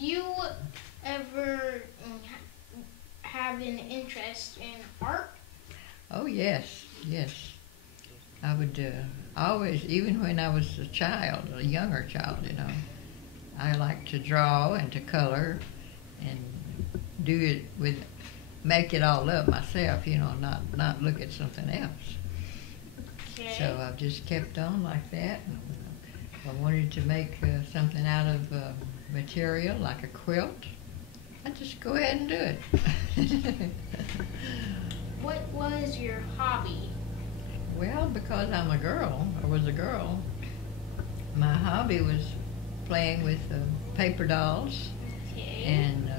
you ever have an interest in art? Oh yes, yes. I would always, even when I was a child, a younger child, I liked to draw and to color and do it make it all up myself, not look at something else. Okay. So I've just kept on like that. And I wanted to make something out of material like a quilt. I just go ahead and do it. What was your hobby? Well, because I'm a girl, or was a girl, my hobby was playing with paper dolls and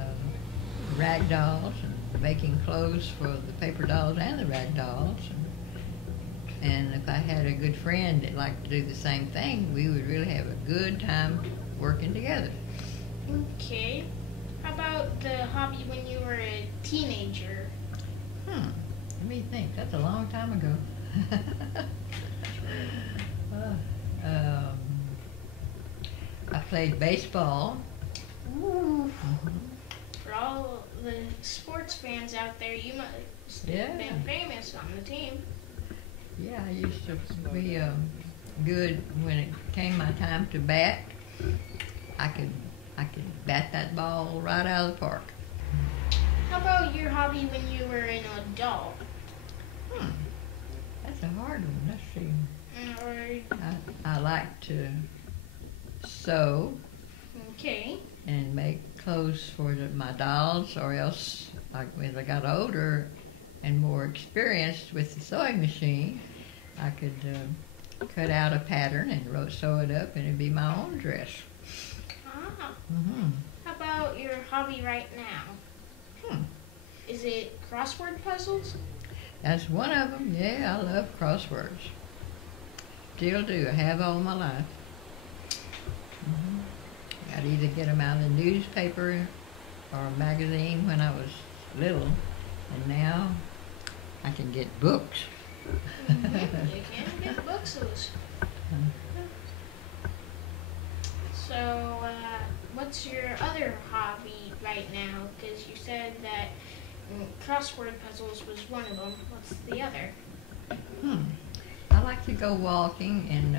rag dolls and making clothes for the paper dolls and the rag dolls. And if I had a good friend that liked to do the same thing, we would really have a good time working together. Okay. How about the hobby when you were a teenager? Let me think. That's a long time ago. I played baseball. Ooh. For all the sports fans out there, you must have been famous on the team. Yeah, I used to be good when it came my time to bat. I could bat that ball right out of the park. How about your hobby when you were an adult? That's a hard one. Let's see. I like to sew. Okay. And make clothes for my dolls, or else as I got older and more experienced with the sewing machine, I could cut out a pattern and sew it up, and it'd be my own dress. How about your hobby right now? Is it crossword puzzles? That's one of them. Yeah, I love crosswords. Still do. I have all my life. I'd either get them out of the newspaper or a magazine when I was little, and now I can get books. You can get books. So, what's your other hobby right now? Because you said that crossword puzzles was one of them. What's the other? I like to go walking and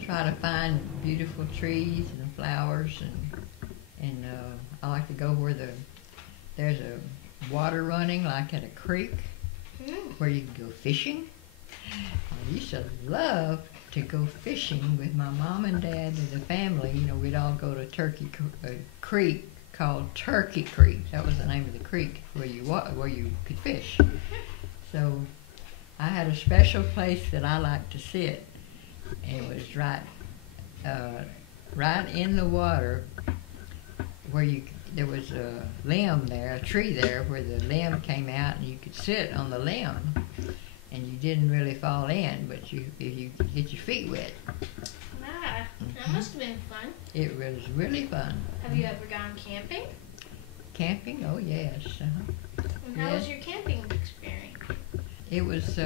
try to find beautiful trees and flowers, and I like to go where there's a water running, like at a creek, where you can go fishing. I used to love to go fishing with my mom and dad and the family. We'd all go to a creek called Turkey Creek. That was the name of the creek where you could fish. So I had a special place that I liked to sit. And it was right in the water where there was a limb there, a tree there, where the limb came out, and you could sit on the limb, and you didn't really fall in, but if you get your feet wet. That must have been fun. It was really fun. Have you ever gone camping? Camping? Oh yes. And how was your camping experience? It was.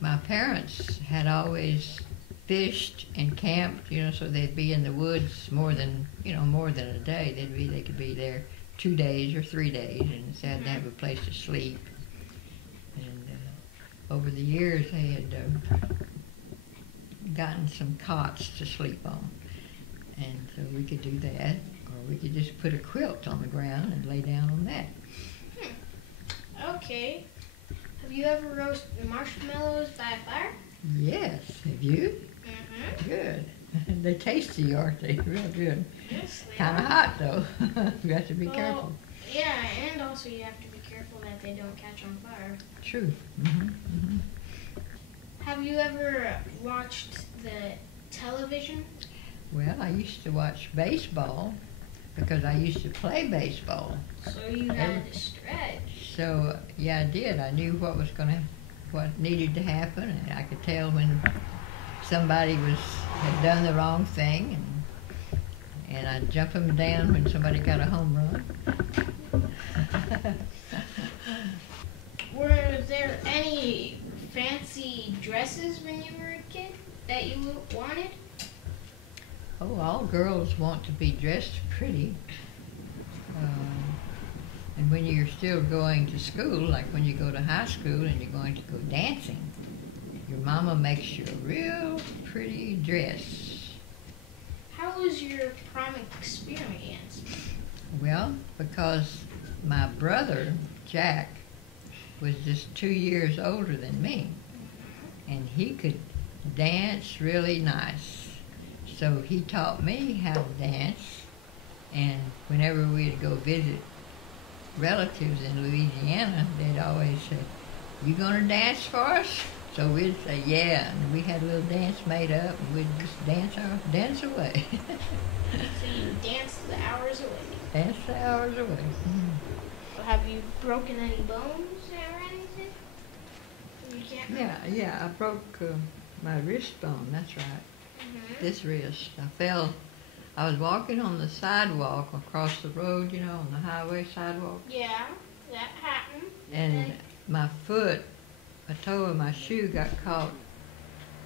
My parents had always fished and camped, so they'd be in the woods more than a day. They could be there 2 days or 3 days, and they had to have a place to sleep. And over the years, they had gotten some cots to sleep on, and so we could do that, or we could just put a quilt on the ground and lay down on that. Okay. Have you ever roasted marshmallows by a fire? Yes. Have you? Good. They're tasty, aren't they? Real good. Yes, they Kind of are. hot, though. You have to be careful. Yeah, and also you have to be careful that they don't catch on fire. True. Have you ever watched the television? Well, I used to watch baseball because I used to play baseball. So you had to stretch. So, yeah, I did. I knew what needed to happen, and I could tell when somebody had done the wrong thing, and I'd jump them down when somebody got a home run. Were there any fancy dresses when you were a kid that you wanted? Oh, all girls want to be dressed pretty. And when you're still going to school, like when you go to high school and you're going to go dancing, your mama makes you a real pretty dress. How was your prom experience? Well, because my brother, Jack, was just 2 years older than me, and he could dance really nice. So he taught me how to dance, and whenever we'd go visit relatives in Louisiana, they'd always say, "You gonna dance for us?" So we'd say, "Yeah," and we had a little dance made up, and we'd just dance away. So you danced the hours away. Dance the hours away. Mm-hmm. Have you broken any bones or anything? You can't. Yeah, I broke my wrist bone, that's right. Mm-hmm. This wrist. I was walking on the sidewalk across the road, on the highway sidewalk. Yeah, that happened. And my foot, a toe of my shoe got caught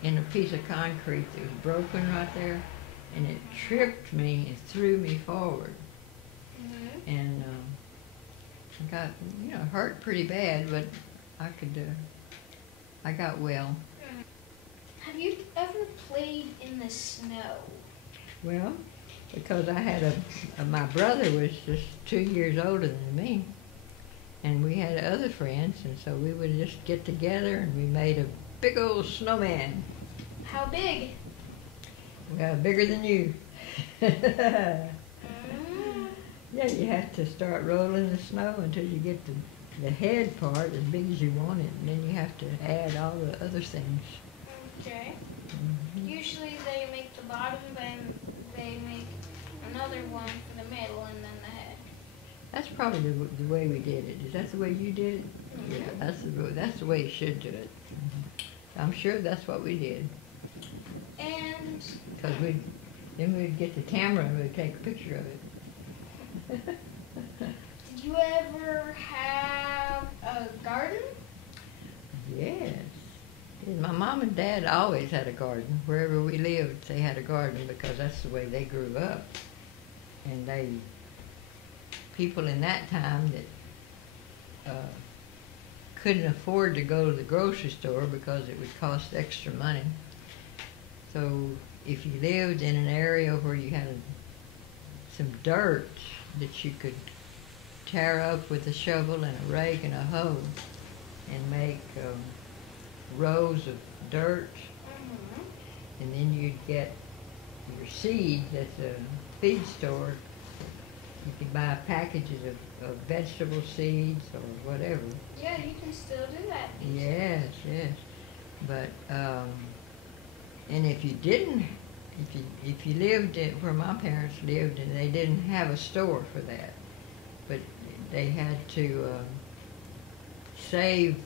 in a piece of concrete that was broken right there, and it tripped me and threw me forward. Mm-hmm. And I got, hurt pretty bad, but I got well. Have you ever played in the snow? Well, because I had my brother was just 2 years older than me, and we had other friends, and so we would just get together and we made a big old snowman. How big? Well, bigger than you. Mm. Yeah, you have to start rolling the snow until you get the head part as big as you want it, and then you have to add all the other things. Okay. Mm-hmm. Usually they make the bottom, then they make another one for the middle, and then the head. That's probably the way we did it. Is that the way you did it? Mm-hmm. Yeah, that's the way you should do it. Mm-hmm. I'm sure that's what we did. And Because then we'd get the camera and we'd take a picture of it. did you ever have a garden? Yes. My mom and dad always had a garden. Wherever we lived, they had a garden because that's the way they grew up. And people in that time that couldn't afford to go to the grocery store because it would cost extra money. So if you lived in an area where you had some dirt that you could tear up with a shovel and a rake and a hoe and make rows of dirt, Mm-hmm. and then you'd get your seeds at the feed store. You could buy packages of vegetable seeds or whatever. Yeah, you can still do that. Yes. But and if you didn't, if you lived where my parents lived and they didn't have a store for that, but they had to save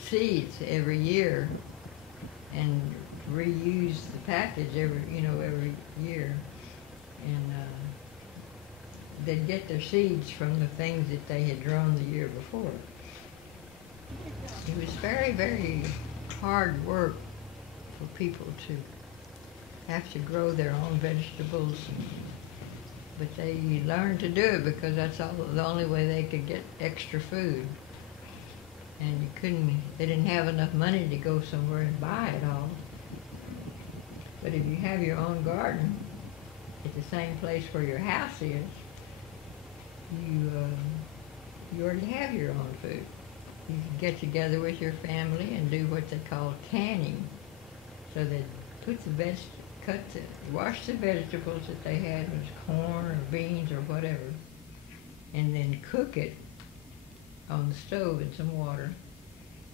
seeds every year and reuse the package every year, and they'd get their seeds from the things that they had grown the year before. It was very, very hard work for people to have to grow their own vegetables, but they learned to do it because that's the only way they could get extra food. And they didn't have enough money to go somewhere and buy it all. But if you have your own garden at the same place where your house is, you already have your own food. You can get together with your family and do what they call canning. So they wash the vegetables that they had, it was corn or beans or whatever, and then cook it on the stove in some water,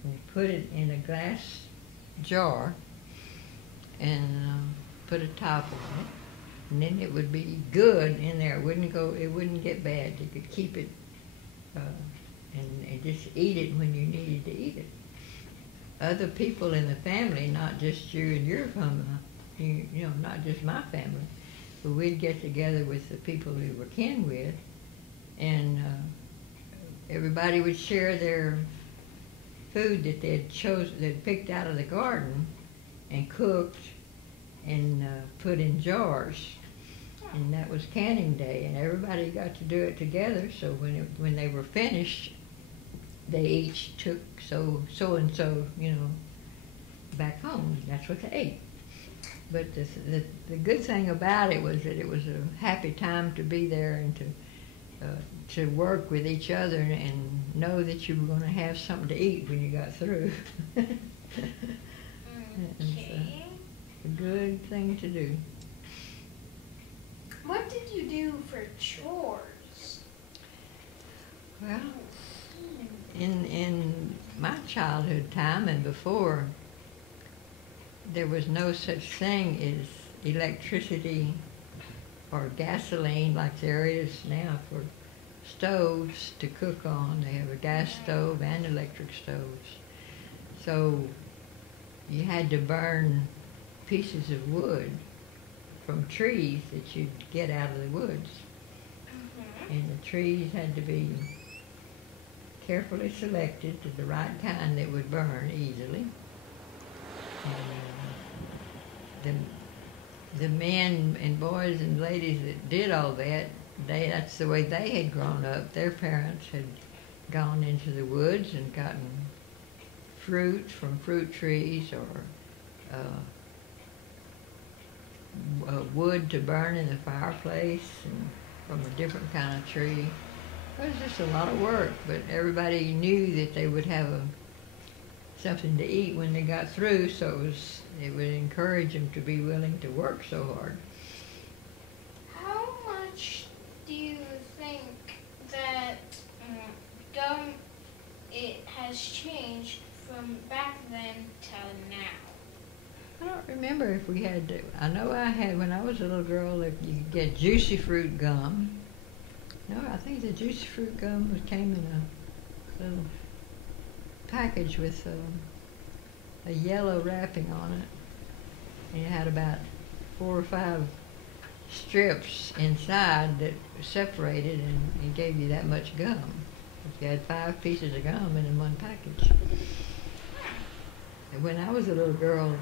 and put it in a glass jar and put a top on it, and then it would be good in there. It wouldn't get bad. You could keep it and just eat it when you needed to eat it. Other people in the family, not just you and your family, not just my family, but we'd get together with the people we were kin with, and everybody would share their food that they'd picked out of the garden and cooked, and put in jars. And that was canning day, and everybody got to do it together. So when they were finished, they each took so and so, back home. That's what they ate. But the good thing about it was that it was a happy time to be there and to work with each other and know that you were going to have something to eat when you got through. Okay. A good thing to do. What did you do for chores? Well, in my childhood time and before, there was no such thing as electricity or gasoline like there is now for stoves to cook on. They have a gas stove and electric stoves. So you had to burn pieces of wood from trees that you'd get out of the woods. And the trees had to be carefully selected to the right kind that would burn easily. And the men and boys and ladies that did all that, that's the way they had grown up. Their parents had gone into the woods and gotten fruit from fruit trees or wood to burn in the fireplace and from a different kind of tree. It was just a lot of work, but everybody knew that they would have something to eat when they got through, so it would encourage them to be willing to work so hard. How much do you think that it has changed from back then to now? I don't remember if we had to. I know I had, when I was a little girl, if you could get juicy fruit gum. No, I think the juicy fruit gum came in a little package with a yellow wrapping on it. And it had about 4 or 5 strips inside that separated, and it gave you that much gum. You had 5 pieces of gum in one package. And when I was a little girl,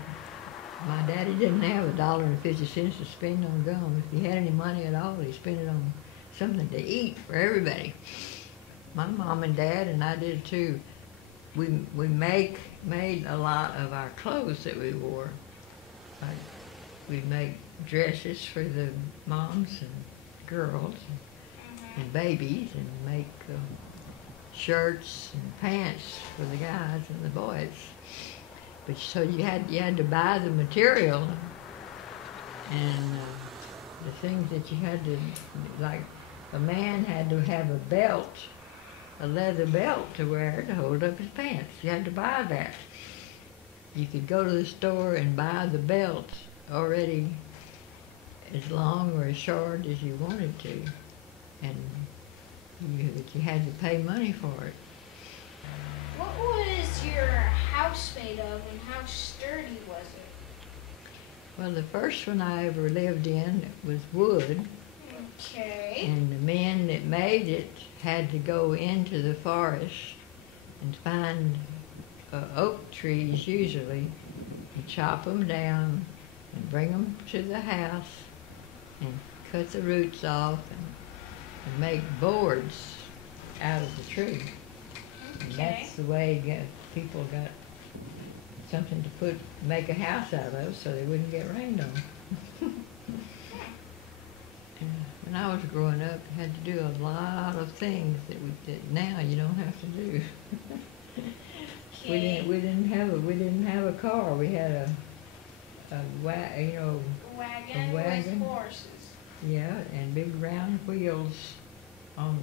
my daddy didn't have $1.50 to spend on gum. If he had any money at all, he spent it on something to eat for everybody. My mom and dad, and I did too, we made a lot of our clothes that we wore. Like we'd make dresses for the moms and girls and babies, and make shirts and pants for the guys and the boys. But so you had to buy the material and the things that you had to, like a man had to have a belt, a leather belt to wear to hold up his pants. You had to buy that. You could go to the store and buy the belt already as long or as short as you wanted to, and you had to pay money for it. What was your house made of, and how sturdy was it? Well, the first one I ever lived in was wood. Okay. And the men that made it had to go into the forest and find oak trees usually, and chop them down and bring them to the house and cut the roots off and make boards out of the tree. And that's the way people got something to make a house out of, so they wouldn't get rained on. When I was growing up, you had to do a lot of things that now you don't have to do. Okay. We didn't have a car. We had a wagon wagon. with horses. Yeah, and big round wheels on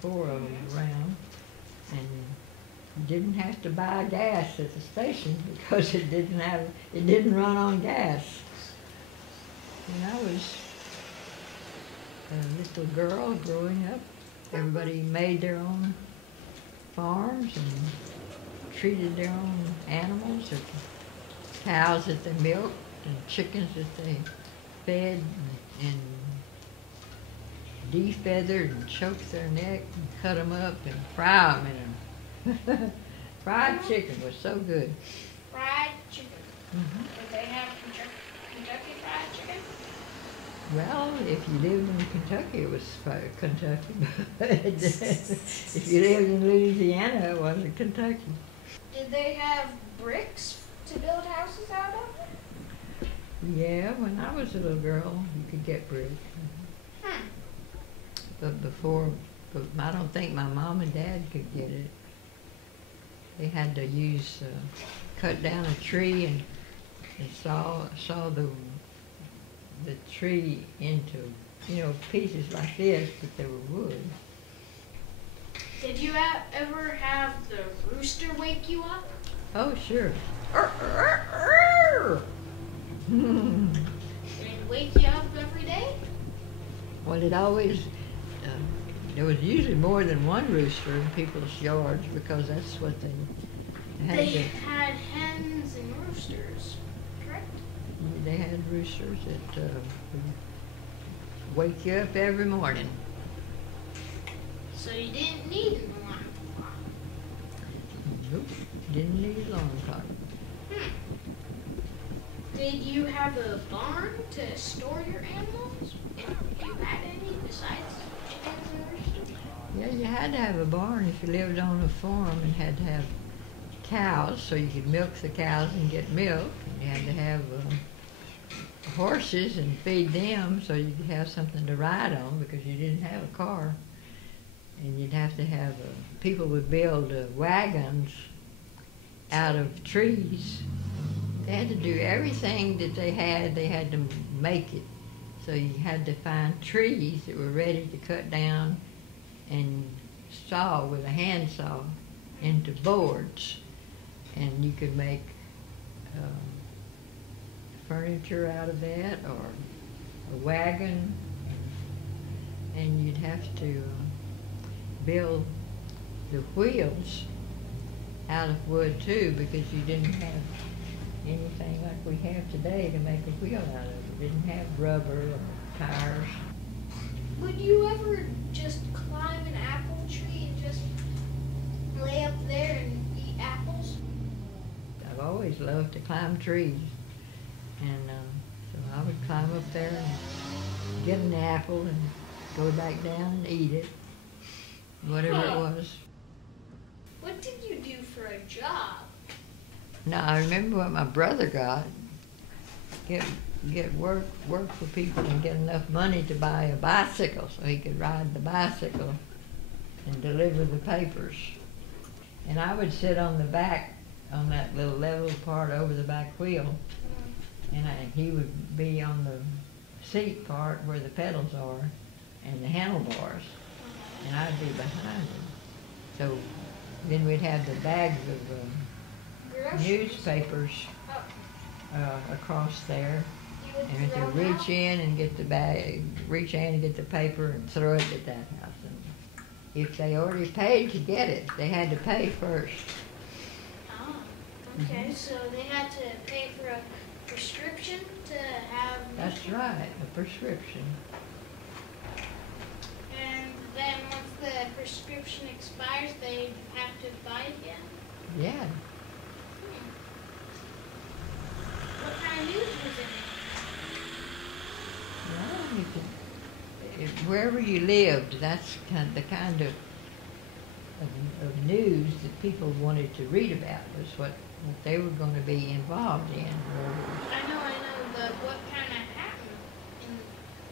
4 of them around, and you didn't have to buy gas at the station because it didn't run on gas. When I was a little girl growing up, everybody made their own farms and treated their own animals, or cows that they milked and chickens that they fed and defeathered and choked their neck and cut them up and fry them in them. Fried chicken was so good. Fried chicken. Mm-hmm. Did they have Kentucky Fried Well, if you lived in Kentucky, it was Kentucky. But if you lived in Louisiana, it wasn't Kentucky. Did they have bricks to build houses out of? Yeah, when I was a little girl, you could get brick. Hmm. But I don't think my mom and dad could get it. They had to cut down a tree and saw the tree into, pieces like this, but they were wood. Did you ever have the rooster wake you up? Oh, sure. Did it wake you up every day? Well, there was usually more than one rooster in people's yards because that's what they had. They had hens and roosters, correct? They had roosters that would wake you up every morning. So you didn't need an alarm clock? Nope, didn't need a alarm clock. Did you have a barn to store your animals? If you had any besides chickens and roosters? Yeah, you had to have a barn if you lived on a farm and had to have cows so you could milk the cows and get milk. You had to have horses and feed them so you could have something to ride on because you didn't have a car. And you'd have to have, people would build wagons out of trees. They had to do everything that they had to make it. So you had to find trees that were ready to cut down and saw with a handsaw into boards. And you could make furniture out of that or a wagon. And you'd have to build the wheels out of wood too because you didn't have anything like we have today to make a wheel out of it. We didn't have rubber or tires. Would you ever just climb an apple tree and just lay up there and eat apples? I've always loved to climb trees. And so I would climb up there and get an apple and go back down and eat it, whatever it was. What did you do for a job? Now, I remember what my brother got. Get work for people and get enough money to buy a bicycle so he could ride the bicycle and deliver the papers. And I would sit on the back, on that little level part over the back wheel, and he would be on the seat part where the pedals are and the handlebars, and I'd be behind him. So then we'd have the bags of newspapers across there, and we could reach in and get the bag, reach in and get the paper and throw it at that house. And if they already paid to get it, they had to pay first. Oh, okay. So they had to pay for a prescription to have. That's right, a prescription. And then once the prescription expires, they have to buy it again? Yeah. What kind of news was in it? Well, wherever you lived, that's the kind of news that people wanted to read about was what they were going to be involved in. I know, but what kind of happened? And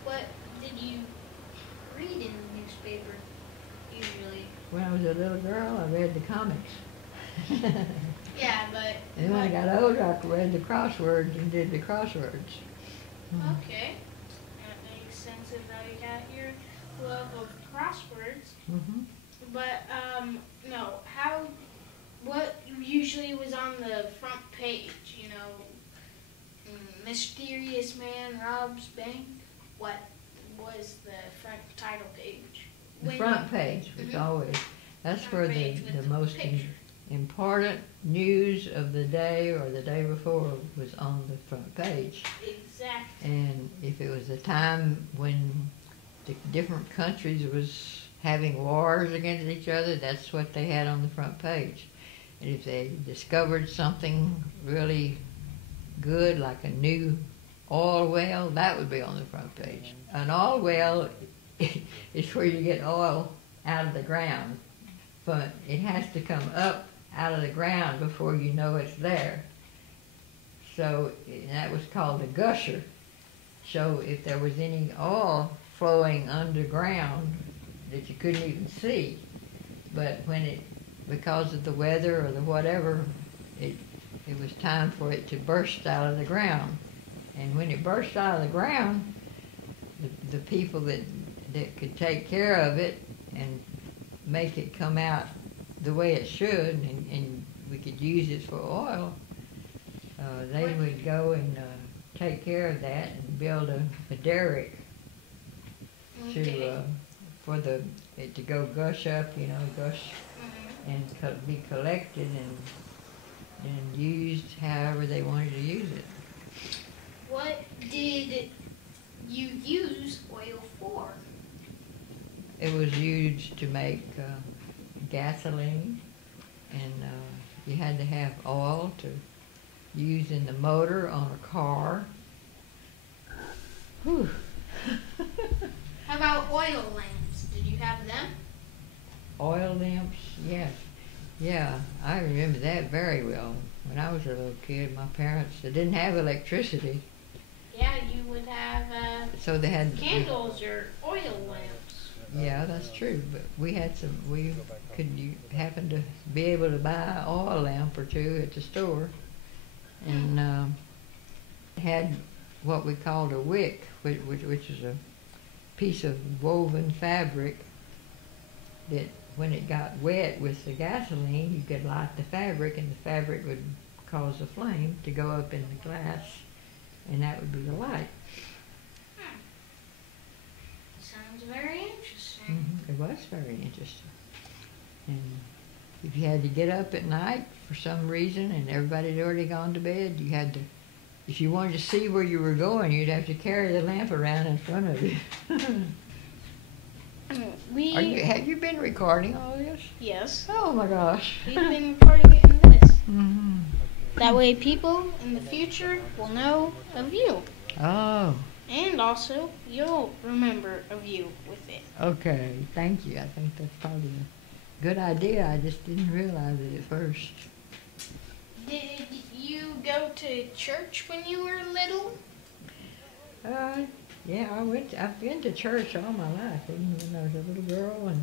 what did you read in the newspaper, usually? When I was a little girl, I read the comics. Yeah, but... And when I got older, I read the crosswords and did the crosswords. Okay. That makes sense of how you got your love of crosswords. Mm-hmm. But, no, what usually was on the front page, mysterious man robs bank? What was the front title page? The front page was always, that's where the most important news of the day or the day before was on the front page. Exactly. And if it was a time when the different countries was having wars against each other, that's what they had on the front page. And if they discovered something really good, like a new oil well, that would be on the front page. An oil well is where you get oil out of the ground, but it has to come up out of the ground before you know it's there. So that was called a gusher. So if there was any oil flowing underground that you couldn't even see, but when it, because of the weather or the whatever, it was time for it to burst out of the ground. And when it burst out of the ground, the people that could take care of it and make it come out the way it should, and we could use it for oil, they would go and take care of that and build a derrick to for it to go gush up, gush and be collected and used however they wanted to use it. What did you use oil for? It was used to make gasoline, and you had to have oil to use in the motor on a car. Whew. How about oil lamps? Did you have them? Oil lamps, yes. Yeah, I remember that very well. When I was a little kid, my parents, they didn't have electricity. Yeah, you would have so they had candles or oil lamps. Yeah, that's true. But we happened to be able to buy an oil lamp or two at the store, and had what we called a wick, which is a piece of woven fabric that when it got wet with the gasoline, you could light the fabric, and the fabric would cause a flame to go up in the glass, and that would be the light. Sounds very interesting. Mm-hmm. It was very interesting. And if you had to get up at night for some reason and everybody had already gone to bed, you had to, if you wanted to see where you were going, you'd have to carry the lamp around in front of you. Have you been recording all this? Yes. Oh my gosh. We've been recording it in this. Mm-hmm. That way people in the future will know of you. Oh. And also, you'll remember of you with it. Okay, thank you. I think that's probably a good idea. I just didn't realize it at first. Did you go to church when you were little? Yeah, I've been to church all my life, even when I was a little girl, and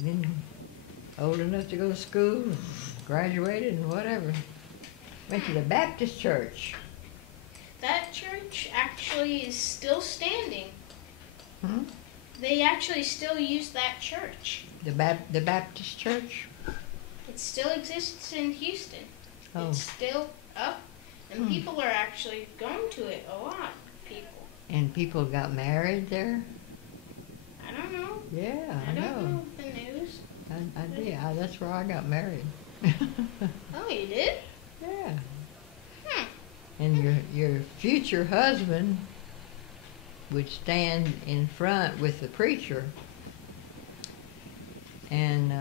then old enough to go to school, and graduated, and whatever. Went to the Baptist church. That church actually is still standing. Hmm? They actually still use that church. The Baptist church? It still exists in Houston. Oh. It's still up, and people are actually going to it a lot. People. And people got married there? I don't know. Yeah, I don't know the news. I did. That's where I got married. Oh, you did? Yeah. And your future husband would stand in front with the preacher, and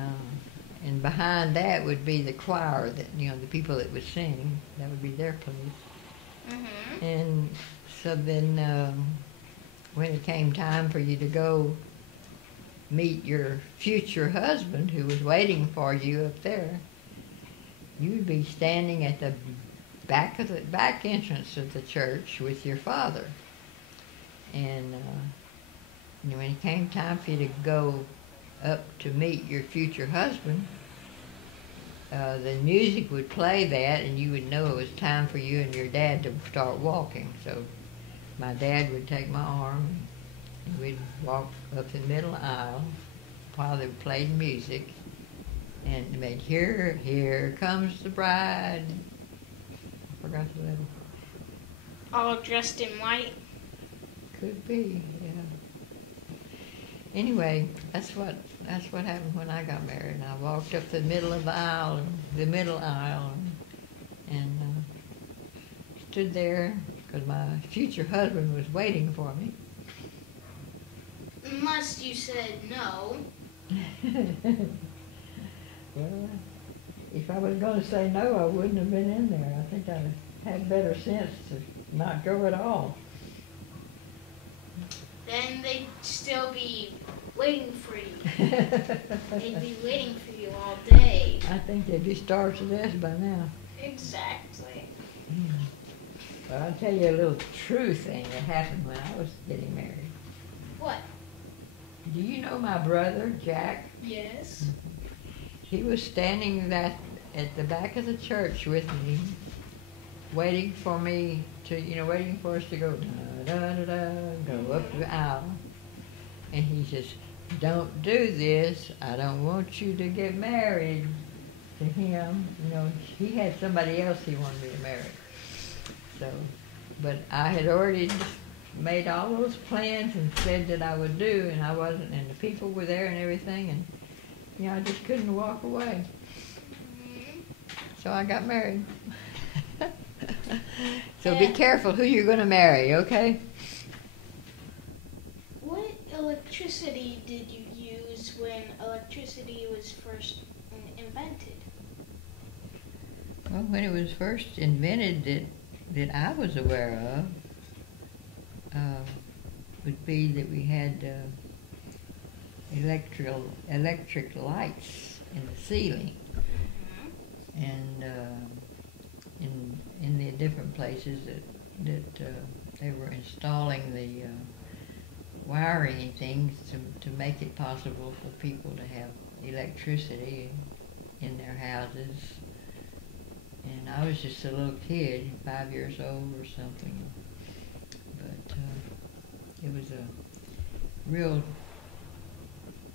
behind that would be the choir, that the people that would sing. That would be their place. Mm-hmm. And so then when it came time for you to go meet your future husband, who was waiting for you up there, you would be standing at the back entrance of the church with your father. And when it came time for you to go up to meet your future husband, the music would play that, and you would know it was time for you and your dad to start walking. So my dad would take my arm, and we'd walk up the middle aisle while they played music, and they made, "Here comes the bride." I forgot the letter. All dressed in white. Could be, yeah. Anyway, that's what happened when I got married. I walked up the middle of the aisle, and stood there because my future husband was waiting for me. Unless you said no. Well, if I was going to say no, I wouldn't have been in there. I think I had better sense to not go at all. Then they'd still be waiting for you. They'd be waiting for you all day. I think they'd be starved to death by now. Exactly. But I'll tell you a little true thing that happened when I was getting married. What? Do you know my brother, Jack? Yes. He was standing at the back of the church with me, waiting for me to, waiting for us to go da-da-da-da, go up the aisle. And he says, "Don't do this. I don't want you to get married to him." He had somebody else he wanted me to marry. So, but I had already made all those plans and said that I would do, and I wasn't, and the people were there and everything, and I just couldn't walk away. So I got married. So be careful who you're going to marry, okay? What electricity did you use when electricity was first invented? Well, when it was first invented, that I was aware of, would be that we had electric lights in the ceiling, and in the different places that they were installing the wiring and things to make it possible for people to have electricity in their houses. And I was just a little kid, 5 years old or something, but it was a real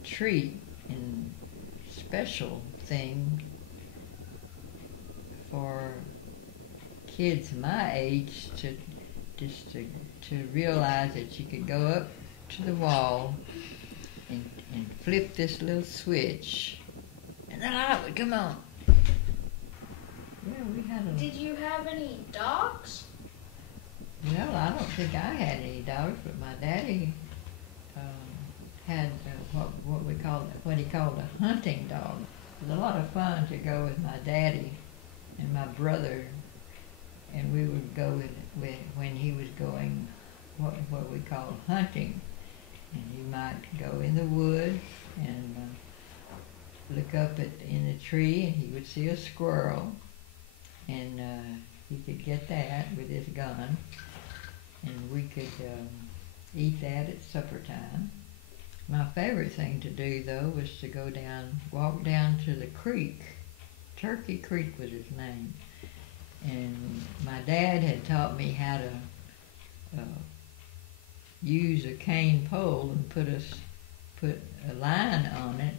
treat and special thing for kids my age to realize that you could go up to the wall and flip this little switch and the light would come on. Yeah, we had a... Did you have any dogs? Well, I don't think I had any dogs, but my daddy had what he called a hunting dog. It was a lot of fun to go with my daddy and my brother, and we would go with when he was going what we called hunting, and he might go in the woods and look up in the tree, and he would see a squirrel, and he could get that with his gun, and we could eat that at supper time. My favorite thing to do, though, was to walk down to the creek. Turkey Creek was his name. And my dad had taught me how to use a cane pole and put a line on it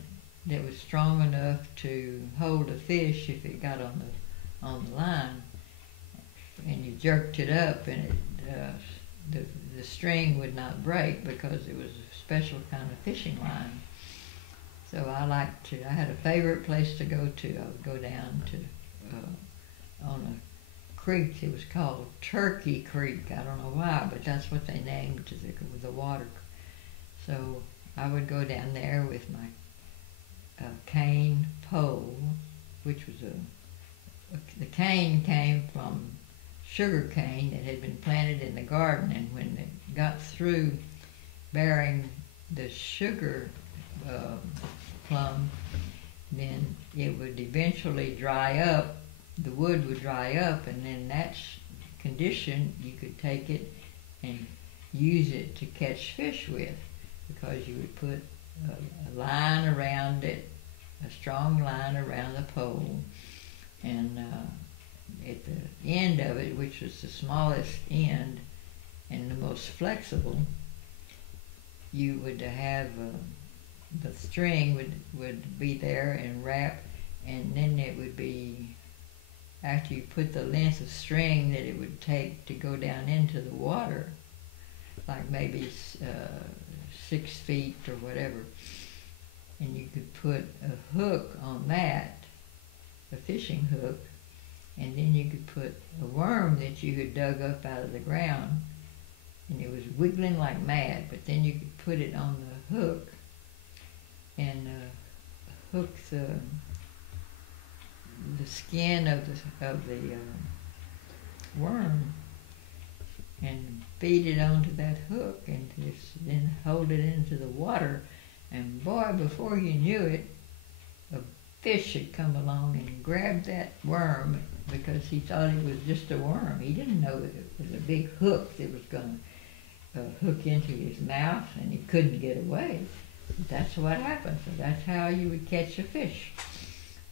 that was strong enough to hold a fish if it got on the line. And you jerked it up, and the string would not break because it was a special kind of fishing line. So I had a favorite place to go to. I would go down to on a creek. It was called Turkey Creek. I don't know why, but that's what they named the water. So I would go down there with my cane pole, which was the cane came from sugar cane that had been planted in the garden, and when it got through bearing the sugar plum, then it would eventually dry up, the wood would dry up, and in that condition you could take it and use it to catch fish with, because you would put a line around it, a strong line around the pole, and at the end of it, which was the smallest end and the most flexible, you would have the string would be there and wrap, and then it would be, after you put the length of string that it would take to go down into the water, like maybe 6 feet or whatever, and you could put a hook on that, a fishing hook, and then you could put a worm that you had dug up out of the ground, and it was wiggling like mad, but then you could put it on the hook and hook the skin of the worm and feed it onto that hook and just then hold it into the water. And boy, before you knew it, a fish had come along and grabbed that worm because he thought it was just a worm. He didn't know that it was a big hook that was going to hook into his mouth, and he couldn't get away. That's what happened. So that's how you would catch a fish.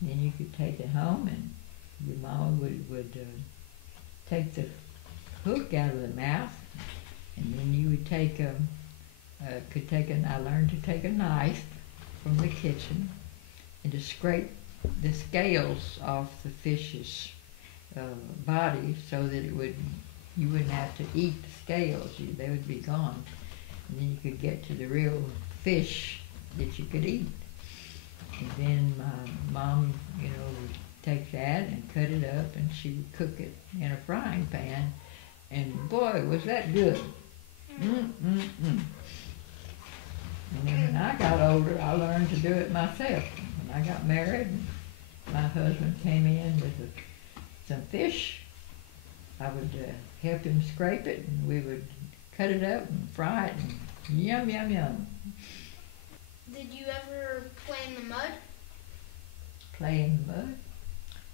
Then you could take it home, and your mom would take the hook out of the mouth, and then you would take I learned to take a knife from the kitchen and to scrape the scales off the fish's body so that you wouldn't have to eat the scales. They would be gone, and then you could get to the real fish that you could eat. And then my mom, would take that and cut it up, and she would cook it in a frying pan. And boy, was that good. And then when I got older, I learned to do it myself. When I got married, my husband came in with some fish. I would help him scrape it, and we would cut it up and fry it, and yum, yum, yum. Did you ever play in the mud? Play in the mud?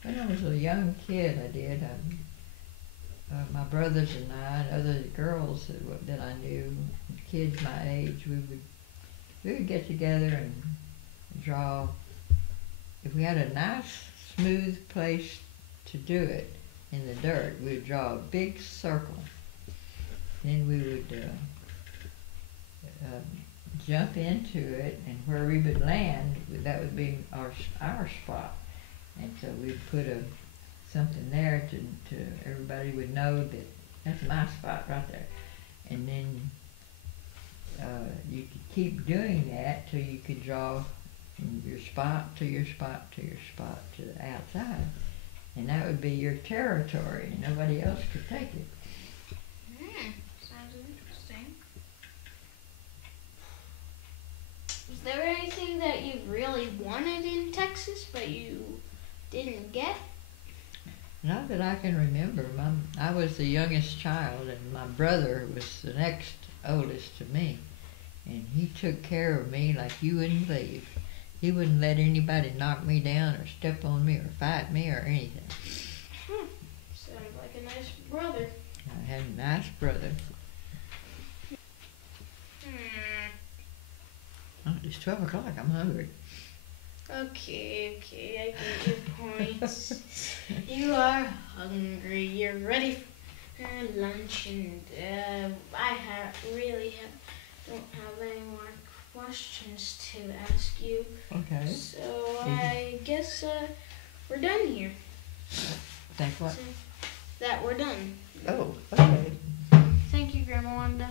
When I was a young kid, I did. My brothers and I, and other girls that I knew, kids my age, we would get together and draw. If we had a nice, smooth place to do it in the dirt, we would draw a big circle. Then we would jump into it, and where we would land, that would be our spot. And so we'd put something there to everybody would know that that's my spot right there. And then you could keep doing that till you could draw from your spot to your spot to your spot to the outside. And that would be your territory, and nobody else could take it. Sounds interesting. Was there anything that you really wanted in Texas but you didn't get? Not that I can remember. I was the youngest child, and my brother was the next oldest to me. And he took care of me like you wouldn't believe. He wouldn't let anybody knock me down or step on me or fight me or anything. Sounds like a nice brother. I had a nice brother. Oh, it's 12 o'clock. I'm hungry. Okay, I get your points. You are hungry. You're ready for lunch, and don't have any more questions to ask you. Okay. So I guess we're done here. Thanks what? That we're done. Oh, okay. Thank you, Grandma Wanda.